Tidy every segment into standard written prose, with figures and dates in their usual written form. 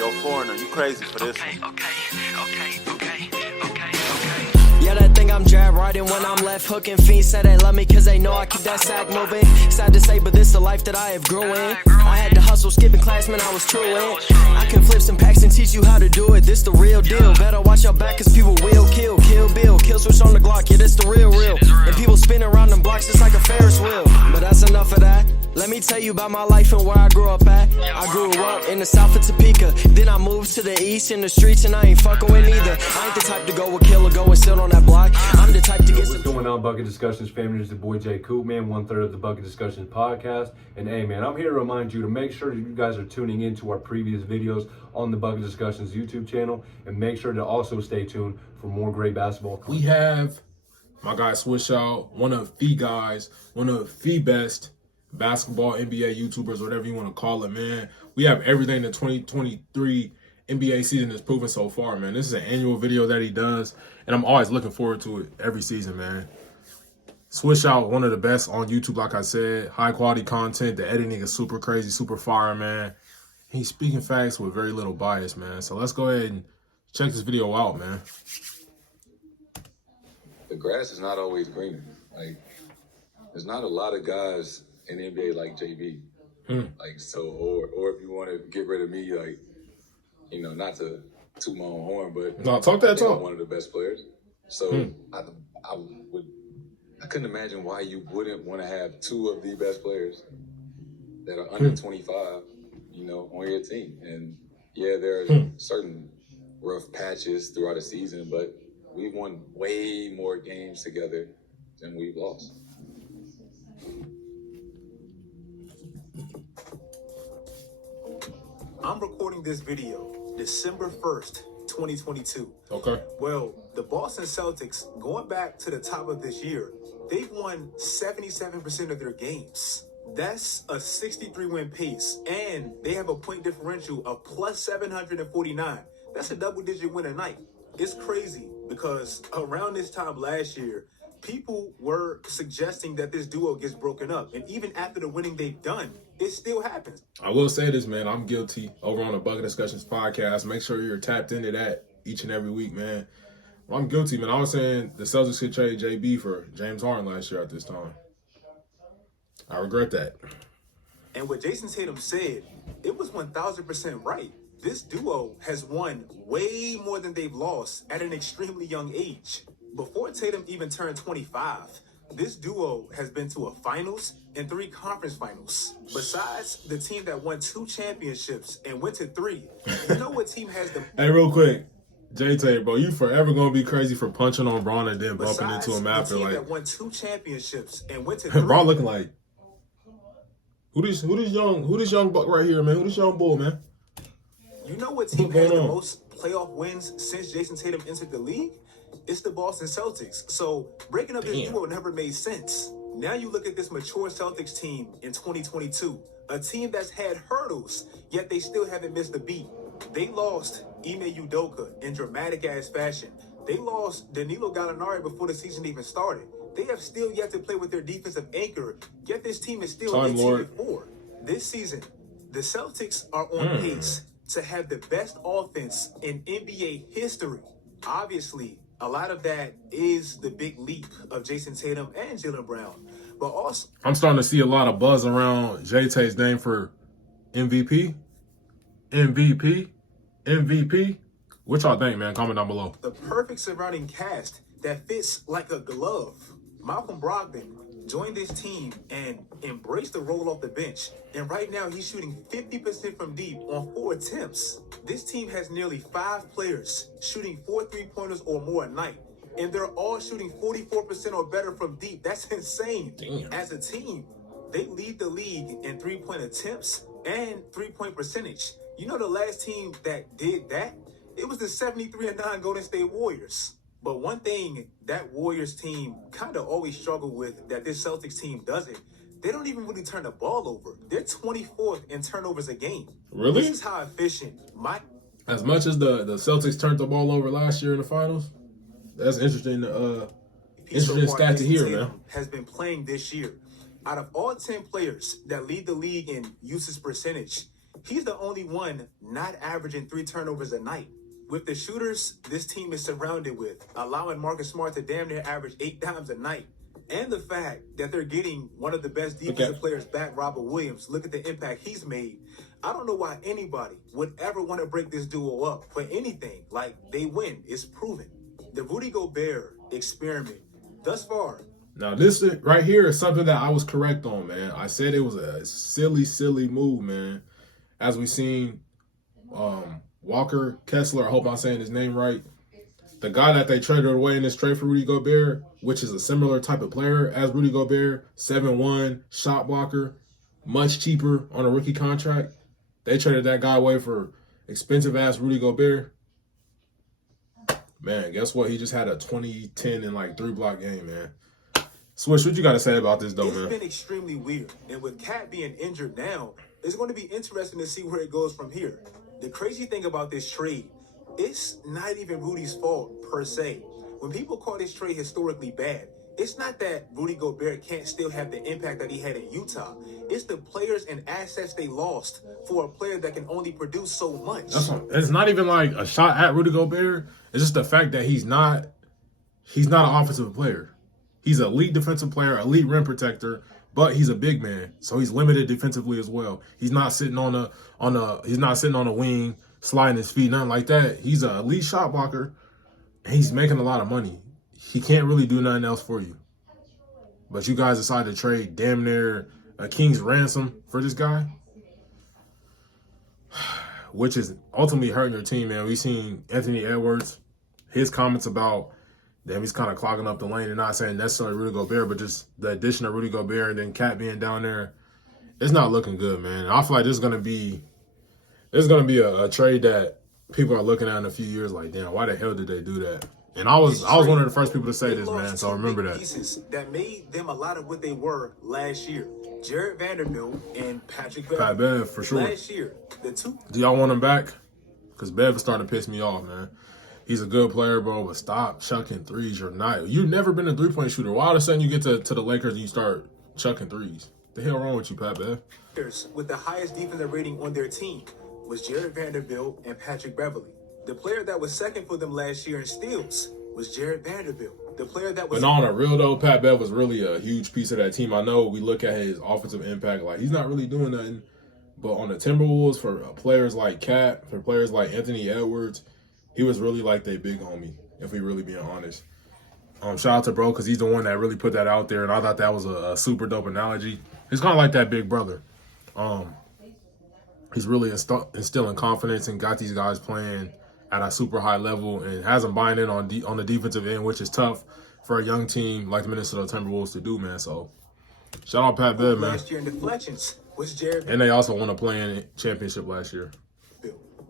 Yo, foreigner, you crazy for this one. Yeah, they think I'm jab riding when I'm left hooking. Fiends say they love me cause they know I keep that sack moving. Sad to say, but this the life that I have grew in. I had to hustle, skipping class, man, I was true in. I can flip some packs and teach you how to do it. This the real deal. Better watch your back cause people will kill. Kill Bill, kill switch on the Glock. Yeah, this the real. And people spin around them blocks just like a Ferris wheel. But that's enough of that. Let me tell you about my life and where I grew up at. I grew up in the south of Topeka. Then I moved to the east in the streets and I ain't fucking with neither. I ain't the type to go with kill or go and sit on that block. I'm the type to get What's going on, Bucket Discussions family? It's the boy J Coop, man, 1/3 of the Bucket Discussions podcast. And hey, man, I'm here to remind you to make sure that you guys are tuning into our previous videos on the Bucket Discussions YouTube channel. And make sure to also stay tuned for more great basketball. We have my guy Swishout, one of the guys, one of the best basketball NBA YouTubers, whatever you want to call it, man. We have everything the 2023 NBA season has proven so far, man. This is an annual video that he does, and I'm always looking forward to it every season, man. Swishout, one of the best on YouTube, like I said. High quality content. The editing is super crazy, super fire, man. He's speaking facts with very little bias, man. So let's go ahead and check this video out, man. The grass is not always greener. Like, there's not a lot of guys in the NBA like JB. Like, so, or if you want to get rid of me, like, you know, not to toot my own horn, but No, talk that I think talk. I'm one of the best players. So I couldn't imagine why you wouldn't want to have two of the best players that are under 25, you know, on your team. And yeah, there are certain rough patches throughout the season, but we've won way more games together than we've lost. I'm recording this video December 1st, 2022. Okay. Well, the Boston Celtics, going back to the top of this year, they've won 77% of their games. That's a 63-win pace, and they have a point differential of plus 749. That's a double-digit win a night. It's crazy because around this time last year, people were suggesting that this duo gets broken up. And even after the winning they've done, it still happens. I will say this, man. I'm guilty over on the Bucket Discussions podcast. Make sure you're tapped into that each and every week, man. I'm guilty, man. I was saying the Celtics could trade JB for James Harden last year at this time. I regret that. And what Jason Tatum said, it was 1,000% right. This duo has won way more than they've lost at an extremely young age. Before Tatum even turned 25, this duo has been to a finals and 3 conference finals. Besides the team that won 2 championships and went to 3, you know what team has the... Hey, real quick. J-Tay, bro, you forever going to be crazy for punching on Braun and then bumping into him after. The team like that won 2 championships and went to 3. Braun looking like, who this young buck right here, man? Who this young bull, man? You know what team has the most playoff wins since Jason Tatum entered the league? It's the Boston Celtics. So breaking up this duo never made sense. Now you look at this mature Celtics team in 2022, a team that's had hurdles, yet they still haven't missed a beat. They lost Ime Udoka in dramatic-ass fashion. They lost Danilo Gallinari before the season even started. They have still yet to play with their defensive anchor, yet this team is still 18-4. This season, the Celtics are on pace to have the best offense in NBA history. Obviously, a lot of that is the big leap of Jason Tatum and Jaylen Brown. But also, I'm starting to see a lot of buzz around J-Tay's name for MVP. What y'all think, man? Comment down below. the perfect surrounding cast that fits like a glove. Malcolm Brogdon joined this team and embraced the role off the bench. And right now, he's shooting 50% from deep on 4 attempts. This team has nearly 5 players shooting 4 3-pointers or more a night. And they're all shooting 44% or better from deep. That's insane. Damn. As a team, they lead the league in 3-point attempts and 3-point percentage. You know the last team that did that? It was the 73-9 Golden State Warriors. But one thing that Warriors team kind of always struggle with that this Celtics team doesn't, they don't even really turn the ball over. They're 24th in turnovers a game. Really? This is how efficient As much as the Celtics turned the ball over last year in the finals, that's interesting. Interesting stat to hear, man. Has been playing this year. Out of all 10 players that lead the league in usage percentage, He's the only one not averaging 3 turnovers a night. With the shooters this team is surrounded with, allowing Marcus Smart to damn near average 8 dimes a night, and the fact that they're getting one of the best defensive players back, Robert Williams, look at the impact he's made. I don't know why anybody would ever want to break this duo up for anything. Like, they win. It's proven. The Rudy Gobert experiment thus far. Now, this right here is something that I was correct on, man. I said it was a silly move, man. As we seen Walker Kessler, I hope I'm saying his name right, the guy that they traded away in this trade for Rudy Gobert, which is a similar type of player as Rudy Gobert, 7'1", shot blocker, much cheaper on a rookie contract. They traded that guy away for expensive-ass Rudy Gobert. Man, guess what? He just had a 20-10 and like 3-block game, man. Swish, what you got to say about this, though, man? It's been extremely weird. And with Cat being injured now, it's going to be interesting to see where it goes from here. The crazy thing about this trade, it's not even Rudy's fault, per se. When people call this trade historically bad, it's not that Rudy Gobert can't still have the impact that he had in Utah. It's the players and assets they lost for a player that can only produce so much. It's not even like a shot at Rudy Gobert. It's just the fact that he's not an offensive player. He's an elite defensive player, elite rim protector, but he's a big man, so he's limited defensively as well. He's not sitting on a wing, sliding his feet, nothing like that. He's an elite shot blocker, and he's making a lot of money. He can't really do nothing else for you. But you guys decided to trade damn near a king's ransom for this guy, which is ultimately hurting your team, man. We've seen Anthony Edwards, his comments about, damn, he's kind of clogging up the lane, and not saying necessarily Rudy Gobert, but just the addition of Rudy Gobert and then Cat being down there. It's not looking good, man. I feel like this is gonna be a trade that people are looking at in a few years like, damn, why the hell did they do that? And I was one of the first people to say this, man, so remember that. Pieces that made them a lot of what they were last year. Jared Vanderbilt and Patrick Pat Bev, for sure. Last year, the two. Do y'all want him back? Because Bev is starting to piss me off, man. He's a good player, bro, but stop chucking threes. You've never been a three-point shooter. Why all of a sudden you get to the Lakers and you start chucking threes? The hell wrong with you, Pat Bev? With the highest defensive rating on their team was Jared Vanderbilt and Patrick Beverly. The player that was second for them last year in steals was Jared Vanderbilt. The player that was... But on a real, though, Pat Bev was really a huge piece of that team. I know we look at his offensive impact like he's not really doing nothing. But on the Timberwolves, for players like Cat, for players like Anthony Edwards, he was really like their big homie, if we really being honest. Shout out to bro, because he's the one that really put that out there, and I thought that was a super dope analogy. He's kind of like that big brother. He's really instilling confidence and got these guys playing at a super high level and has them buying in on the defensive end, which is tough for a young team like the Minnesota Timberwolves to do, man. So shout out Pat Bev, man. Last year in deflections was Jared. And they also won a play-in championship last year.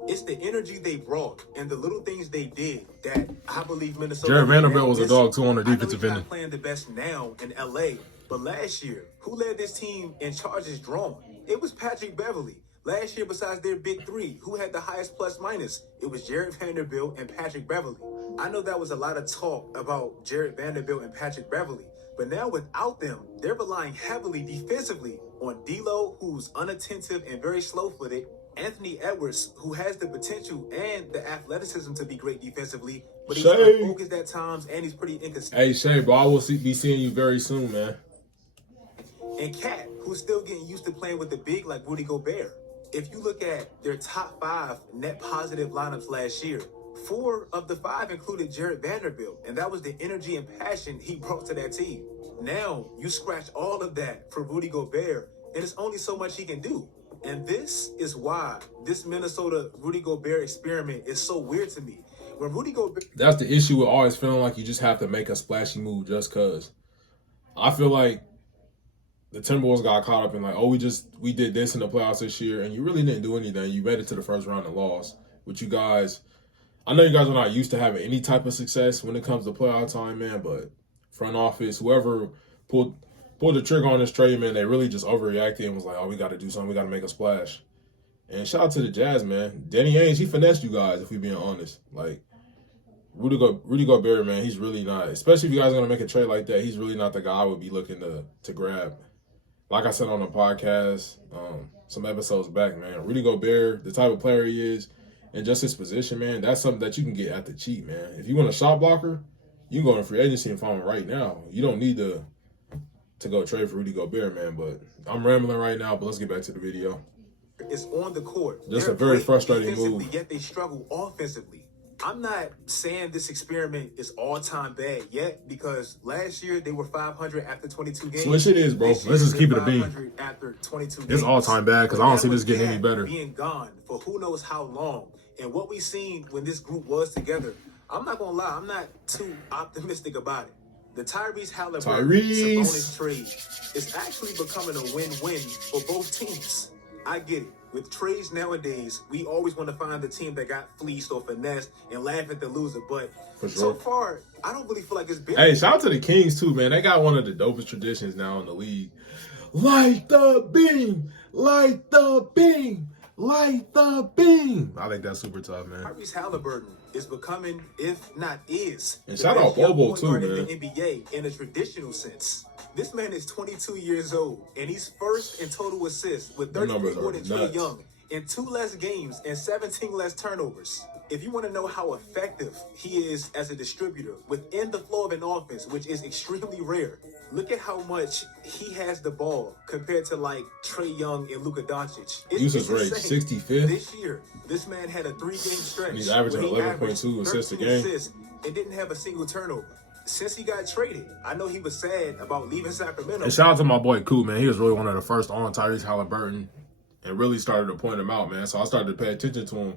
It's the energy they brought and the little things they did that I believe Minnesota. Jared Vanderbilt was a dog too on the defensive end. Playing the best now in LA, but last year, who led this team in charges drawn? It was Patrick Beverly. Last year, besides their big three, who had the highest plus minus? It was Jared Vanderbilt and Patrick Beverly. I know that was a lot of talk about Jared Vanderbilt and Patrick Beverly, but now without them, they're relying heavily defensively on D'Lo, who's unattentive and very slow-footed, Anthony Edwards, who has the potential and the athleticism to be great defensively, but he's unfocused at times and he's pretty inconsistent. Hey, Shay, bro, I will be seeing you very soon, man. And Cat, who's still getting used to playing with the big like Rudy Gobert. If you look at their top 5 net positive lineups last year, 4 of the 5 included Jared Vanderbilt, and that was the energy and passion he brought to that team. Now, you scratch all of that for Rudy Gobert, and it's only so much he can do. And this is why this Minnesota Rudy Gobert experiment is so weird to me. When Rudy Gobert... That's the issue with always feeling like you just have to make a splashy move just because. I feel like the Timberwolves got caught up in like, oh, we did this in the playoffs this year, and you really didn't do anything. You made it to the first round and lost. But you guys, I know you guys are not used to having any type of success when it comes to playoff time, man, but front office, whoever pulled the trigger on this trade, man, they really just overreacted and was like, oh, we got to do something. We got to make a splash. And shout out to the Jazz, man. Danny Ainge, he finessed you guys, if we're being honest. Like, Rudy Gobert, man, he's really not, especially if you guys are going to make a trade like that, he's really not the guy I would be looking to grab. like I said on the podcast, some episodes back, man, Rudy Gobert, the type of player he is, and just his position, man, that's something that you can get at the cheap, man. If you want a shot blocker, you can go in free agency and find one right now. You don't need to go trade for Rudy Gobert, man. But I'm rambling right now, but let's get back to the video. It's on the court. Just They're a very great frustrating defensively, move. Yet they struggle offensively. I'm not saying this experiment is all-time bad yet, because last year they were 500 after 22 games. Switch it is, bro. Let's just keep it a beam. After 22 It's games. all-time bad because I don't see this getting any better. Being gone for who knows how long. And what we seen when this group was together, I'm not going to lie, I'm not too optimistic about it. The Tyrese Halliburton Sabonis trade is actually becoming a win-win for both teams. I get it. With trades nowadays, we always want to find the team that got fleeced or finessed and laugh at the loser. But so far, I don't really feel like it's been. Hey, shout out to the Kings too, man. They got one of the dopest traditions now in the league. Light the beam, light the beam, light the beam. I think that's super tough, man. Tyrese Halliburton is becoming, if not is, and the shout out best young Bobo point too, guard man. in the NBA in a traditional sense. This man is 22 years old, and he's first in total assists with 33 more than Trae Young, in 2 less games and 17 less turnovers. If you want to know how effective he is as a distributor within the flow of an offense, which is extremely rare, look at how much he has the ball compared to like Trae Young and Luka Doncic. Usage rate 65th. This year, this man had a 3-game stretch. And he's averaging 11.2 assists a game. And didn't have a single turnover. Since he got traded, I know he was sad about leaving Sacramento. And shout out to my boy Coop, man. He was really one of the first on Tyrese Halliburton and really started to point him out, man. So I started to pay attention to him.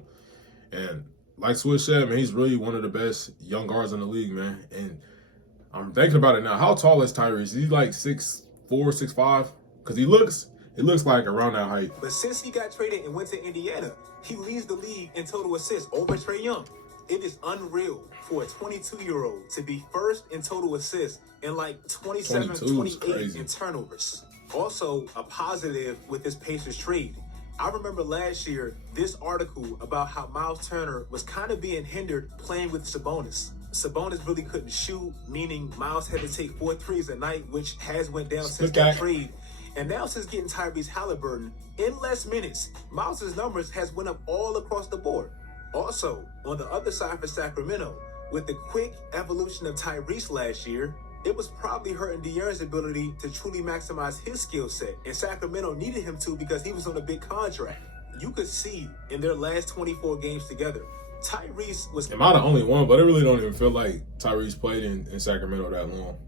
And like Swish said, man, he's really one of the best young guards in the league, man. And I'm thinking about it now. How tall is Tyrese? Is he like 6'4", 6'5"? Because he looks like around that height. But since he got traded and went to Indiana, he leads the league in total assists over Trae Young. It is unreal for a 22-year-old to be first in total assists and like 27, 28 in turnovers. Also, a positive with this Pacers trade. I remember last year, this article about how Miles Turner was kind of being hindered playing with Sabonis. Sabonis really couldn't shoot, meaning Miles had to take 4 threes a night, which has went down since that trade. And now since getting Tyrese Halliburton, in less minutes, Miles' numbers has went up all across the board. Also, on the other side for Sacramento, with the quick evolution of Tyrese last year, it was probably hurting De'Aaron's ability to truly maximize his skill set, and Sacramento needed him to because he was on a big contract. You could see in their last 24 games together, Tyrese was... Am I the only one? But I really don't even feel like Tyrese played in Sacramento that long.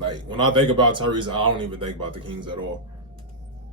Like, when I think about Tyrese, I don't even think about the Kings at all.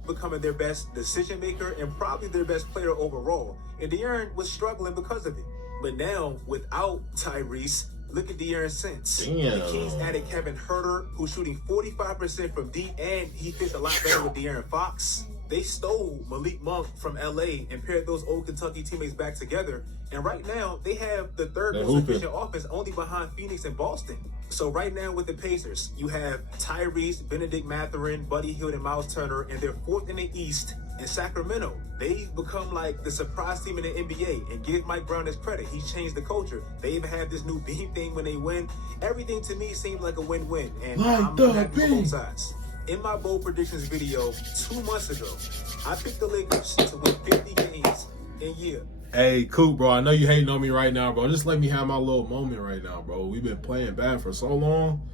Becoming their best decision maker and probably their best player overall. And De'Aaron was struggling because of it. But now, without Tyrese, look at De'Aaron since. Damn. The Kings added Kevin Huerter, who's shooting 45% from deep, and he fits a lot better with De'Aaron Fox. They stole Malik Monk from LA and paired those old Kentucky teammates back together. And right now, they have the third most efficient offense, only behind Phoenix and Boston. So right now with the Pacers, you have Tyrese, Benedict Mathurin, Buddy Hield, and Miles Turner, and they're 4th in the East. In Sacramento, they've become like the surprise team in the NBA. And give Mike Brown his credit. He's changed the culture. They even have this new beam thing when they win. Everything to me seems like a win-win. And I'm happy for both sides. In my bold predictions video 2 months ago, I picked the Lakers to win 50 games in a year. Hey, Coop, bro, I know you hating on me right now, bro. Just let me have my little moment right now, bro. We've been playing bad for so long.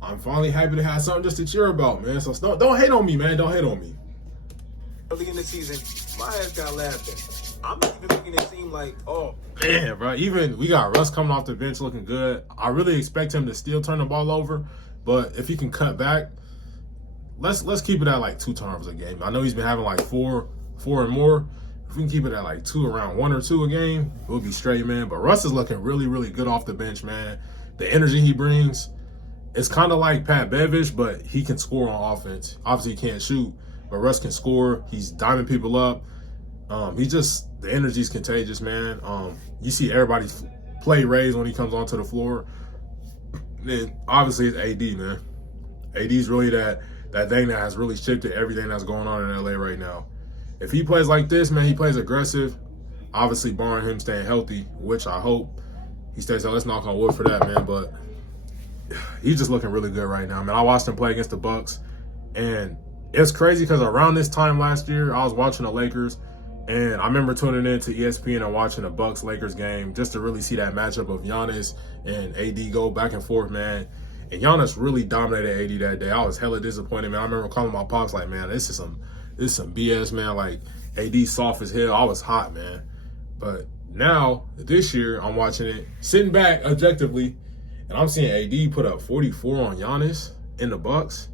I'm finally happy to have something just to cheer about, man. So don't hate on me, man. Don't hate on me. Early in the season, my ass got laughed at. I'm not even making it seem like, oh. Man, bro, even we got Russ coming off the bench looking good. I really expect him to still turn the ball over, but if he can cut back, let's keep it at like 2 turnovers a game. I know he's been having like 4 and more. If we can keep it at like 2, around 1 or 2 a game, we'll be straight, man. But Russ is looking really, really good off the bench, man. The energy he brings, it's kind of like Pat Bevish, but he can score on offense. Obviously, he can't shoot, but Russ can score. He's diming people up. The energy's contagious, man. You see everybody's play raised when he comes onto the floor. Then obviously it's AD, man. AD's really that thing that has really shifted everything that's going on in LA right now. If he plays like this, man, he plays aggressive. Obviously, barring him staying healthy, which I hope he stays. So let's knock on wood for that, man. But he's just looking really good right now, man. I watched him play against the Bucks, and it's crazy because around this time last year, I was watching the Lakers, and I remember tuning in to ESPN and watching the Bucks-Lakers game just to really see that matchup of Giannis and AD go back and forth, man. And Giannis really dominated AD that day. I was hella disappointed, man. I remember calling my pops like, man, this is some BS, man. Like, AD soft as hell. I was hot, man. But now, this year, I'm watching it, sitting back objectively, and I'm seeing AD put up 44 on Giannis in the Bucks.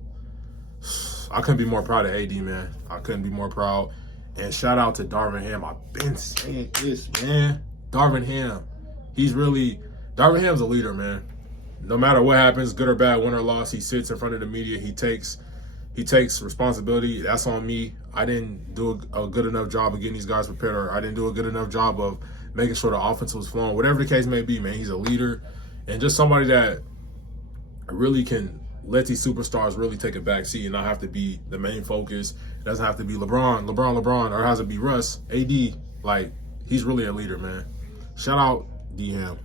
I couldn't be more proud of AD, man. I couldn't be more proud. And shout out to Darvin Ham. I've been saying this, man. Darvin Ham. Darvin Ham's a leader, man. No matter what happens, good or bad, win or loss, he sits in front of the media. He takes responsibility. That's on me. I didn't do a good enough job of getting these guys prepared, or I didn't do a good enough job of making sure the offense was flowing. Whatever the case may be, man, he's a leader and just somebody that really can let these superstars really take a back seat and not have to be the main focus. It doesn't have to be LeBron, or has to be Russ, AD. Like, he's really a leader, man. Shout out D-Ham.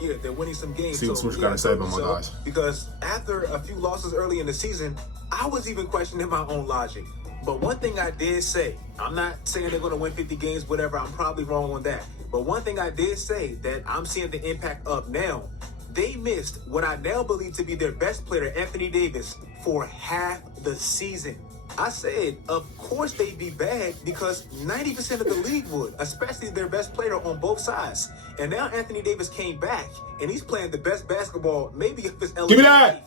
Yeah, they're winning some games. See what Swish got to say about my guys. Because after a few losses early in the season, I was even questioning my own logic. But one thing I did say, I'm not saying they're going to win 50 games, whatever. I'm probably wrong on that. But one thing I did say that I'm seeing the impact of now, they missed what I now believe to be their best player, Anthony Davis, for half the season. I said, of course they'd be bad because 90% of the league would, especially their best player on both sides. And now Anthony Davis came back, and he's playing the best basketball maybe of his Give me that. life.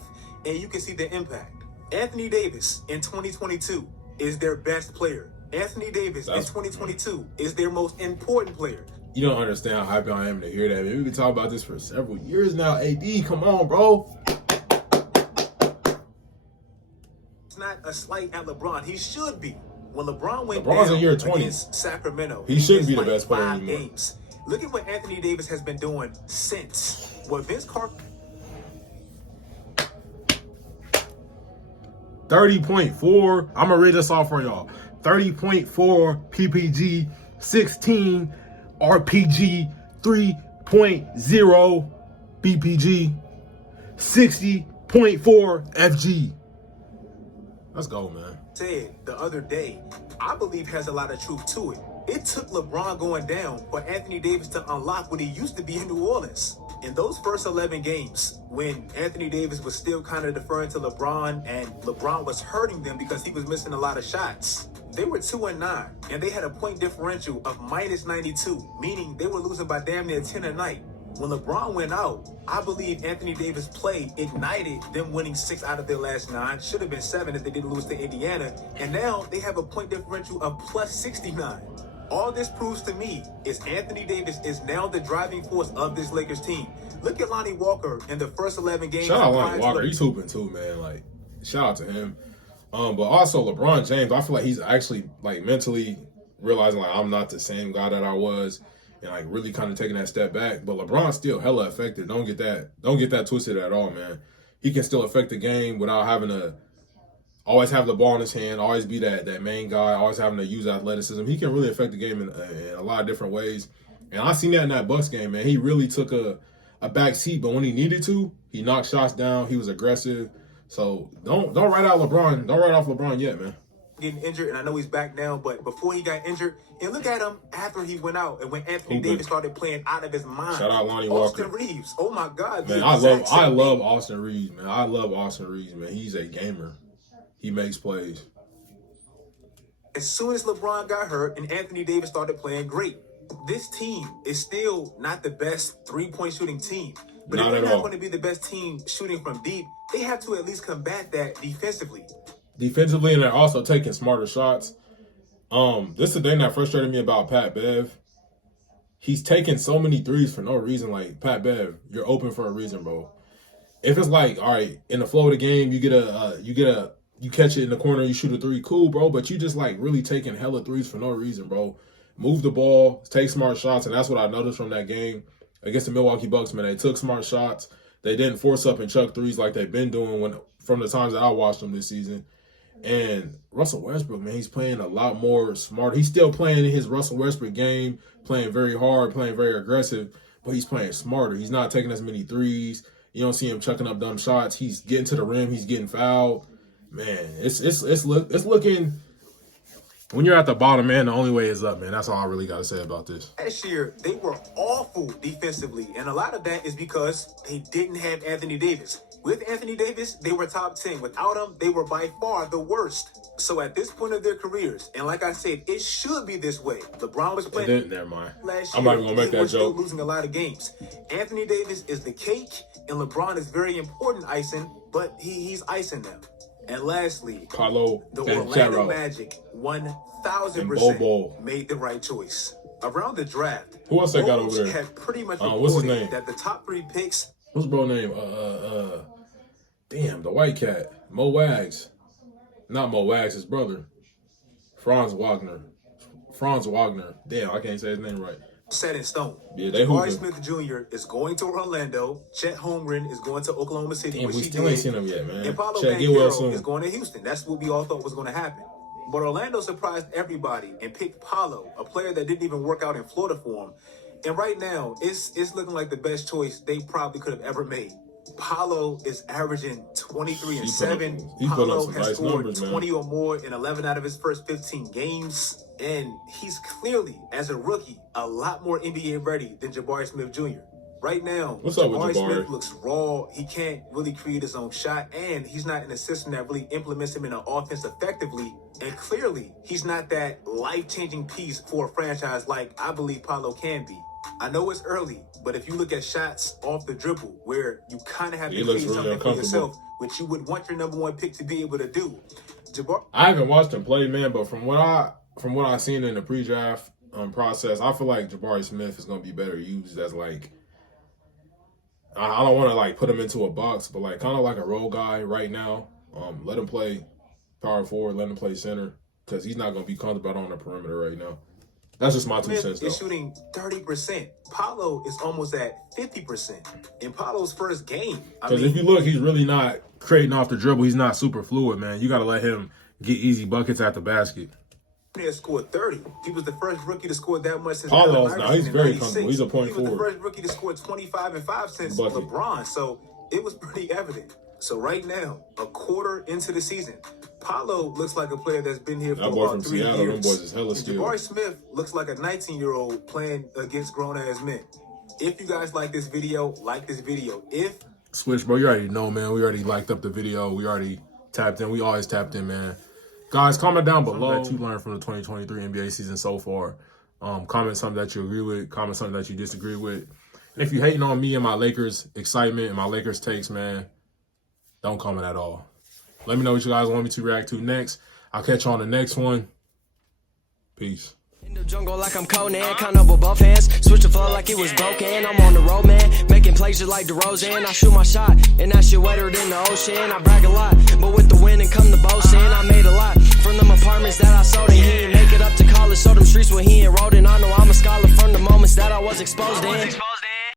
And you can see the impact. Anthony Davis in 2022 is their best player. Anthony Davis in 2022 is their most important player. You don't understand how happy I am to hear that, man. We can talk about this for several years now. AD, come on, bro. It's not a slight at LeBron. He should be. When LeBron went LeBron's down in year 20. against Sacramento, He shouldn't be missed the best player 5 anymore. games. Look at what Anthony Davis has been doing since. What Vince Carter 30.4. I'm going to read this off for y'all. 30.4 PPG, 16 RPG, 3.0 BPG, 60.4 FG. Let's go, man. said the other day, I believe has a lot of truth to it. It took LeBron going down for Anthony Davis to unlock what he used to be in New Orleans. In those first 11 games, when Anthony Davis was still kind of deferring to LeBron and LeBron was hurting them because he was missing a lot of shots, they were 2-9, and they had a point differential of -92, meaning they were losing by damn near 10 a night. When LeBron went out, I believe Anthony Davis' play ignited them winning 6 out of their last 9. Should have been 7 if they didn't lose to Indiana. And now they have a point differential of +69. All this proves to me is Anthony Davis is now the driving force of this Lakers team. Look at Lonnie Walker in the first 11 games. Shout out Lonnie Walker. He's hooping too, man. Like, shout out to him. But also LeBron James, I feel like he's actually like mentally realizing like I'm not the same guy that I was, and like really kind of taking that step back. But LeBron's still hella effective. Don't get that twisted at all, man. He can still affect the game without having to always have the ball in his hand, always be that main guy, always having to use athleticism. He can really affect the game in a lot of different ways. And I seen that in that Bucks game, man. He really took a back seat, but when he needed to, he knocked shots down. He was aggressive. So don't write out LeBron. Don't write off LeBron yet, man. Getting injured, and I know he's back now, but before he got injured, and look at him after he went out, and when Anthony Davis started playing out of his mind. Shout out Lonnie Walker. Austin Reeves. Oh my God, man! I love Austin Reeves, man. I love Austin Reeves, man. He's a gamer. He makes plays. As soon as LeBron got hurt and Anthony Davis started playing great, this team is still not the best three-point shooting team. But if they're not going to be the best team shooting from deep, they have to at least combat that defensively. Defensively, and they're also taking smarter shots. This is the thing that frustrated me about Pat Bev. He's taking so many threes for no reason. Like, Pat Bev, you're open for a reason, bro. If it's like, all right, in the flow of the game, you catch it in the corner, you shoot a three, cool, bro. But you just like really taking hella threes for no reason, bro. Move the ball, take smart shots, and that's what I noticed from that game against the Milwaukee Bucks, man. They took smart shots. They didn't force up and chuck threes like they've been doing from the times that I watched them this season. And Russell Westbrook, man, he's playing a lot more smart. He's still playing in his Russell Westbrook game, playing very hard, playing very aggressive, but he's playing smarter. He's not taking as many threes. You don't see him chucking up dumb shots. He's getting to the rim. He's getting fouled. man, it's looking. When you're at the bottom, man, the only way is up, man. That's all I really got to say about this. Last year, they were awful defensively, and a lot of that is because they didn't have Anthony Davis. With Anthony Davis, they were top 10. Without him, they were by far the worst. So at this point of their careers, and like I said, it should be this way. LeBron was playing. Never mind. Last year, I'm not even gonna make that still joke. Losing a lot of games. Anthony Davis is the cake, and LeBron is very important icing, but he's icing them. And lastly, Carlo the Orlando Magic 1,000% made the right choice. Around the draft, who else they got over there? Had pretty much what's his name? That the top 3 picks. What's bro name? Damn, the white cat, Mo Wags. Not Mo Wags, his brother, Franz Wagner. Damn, I can't say his name right. Set in stone. Yeah, they Jabari Smith Jr. is going to Orlando. Chet Holmgren is going to Oklahoma City. Damn, we still ain't seen him yet, man. And Paolo Chet, get well soon. is going to Houston. That's what we all thought was going to happen. But Orlando surprised everybody and picked Paolo, a player that didn't even work out in Florida for him. And right now, it's looking like the best choice they probably could have ever made. Paolo is averaging 23 and 7. Paolo has scored 20 or more in 11 out of his first 15 games. And he's clearly, as a rookie, a lot more NBA ready than Jabari Smith Jr. Right now, Jabari Smith looks raw. He can't really create his own shot, and he's not in a system that really implements him in an offense effectively. And clearly, he's not that life-changing piece for a franchise like I believe Paolo can be. I know it's early, but if you look at shots off the dribble, where you kind of have to create something for yourself, which you would want your number 1 pick to be able to do. I haven't watched him play, man, but from what I've seen in the pre-draft process, I feel like Jabari Smith is going to be better used as like, I don't want to like put him into a box, but like kind of like a role guy right now. Let him play power forward, let him play center, because he's not going to be comfortable on the perimeter right now. That's just my 2 cents, though. He's shooting 30%. Paolo is almost at 50% in Paolo's first game. Because if you look, he's really not creating off the dribble. He's not super fluid, man. You got to let him get easy buckets at the basket. He has scored 30. He was the first rookie to score that much since Paolo's now. He's very comfortable. He's a point forward. He was the first rookie to score 25 and 5 since LeBron. So it was pretty evident. So right now, a quarter into the season, Paolo looks like a player that's been here for about 3 years. Them boys is hella still. Jabari Smith looks like a 19-year-old playing against grown-ass men. If you guys like this video, like this video. Swish, bro, you already know, man. We already liked up the video. We already tapped in. We always tapped in, man. Guys, comment down below what you learned from the 2023 NBA season so far. Comment something that you agree with. Comment something that you disagree with. And if you're hating on me and my Lakers excitement and my Lakers takes, man, don't comment at all. Let me know what you guys want me to react to next. I'll catch you on the next one. Peace. In the jungle like I'm Conan, count up with both hands. Switch the flow like it was broken. I'm on the road, man. Making plays just like DeRozan. I shoot my shot, and that shit wetter than the ocean. I brag a lot, but with the wind and come the boast in. I made a lot from them apartments that I sold in. He didn't make it up to college, so them streets where he enrolled in. I know I'm a scholar from the moments that I was exposed in.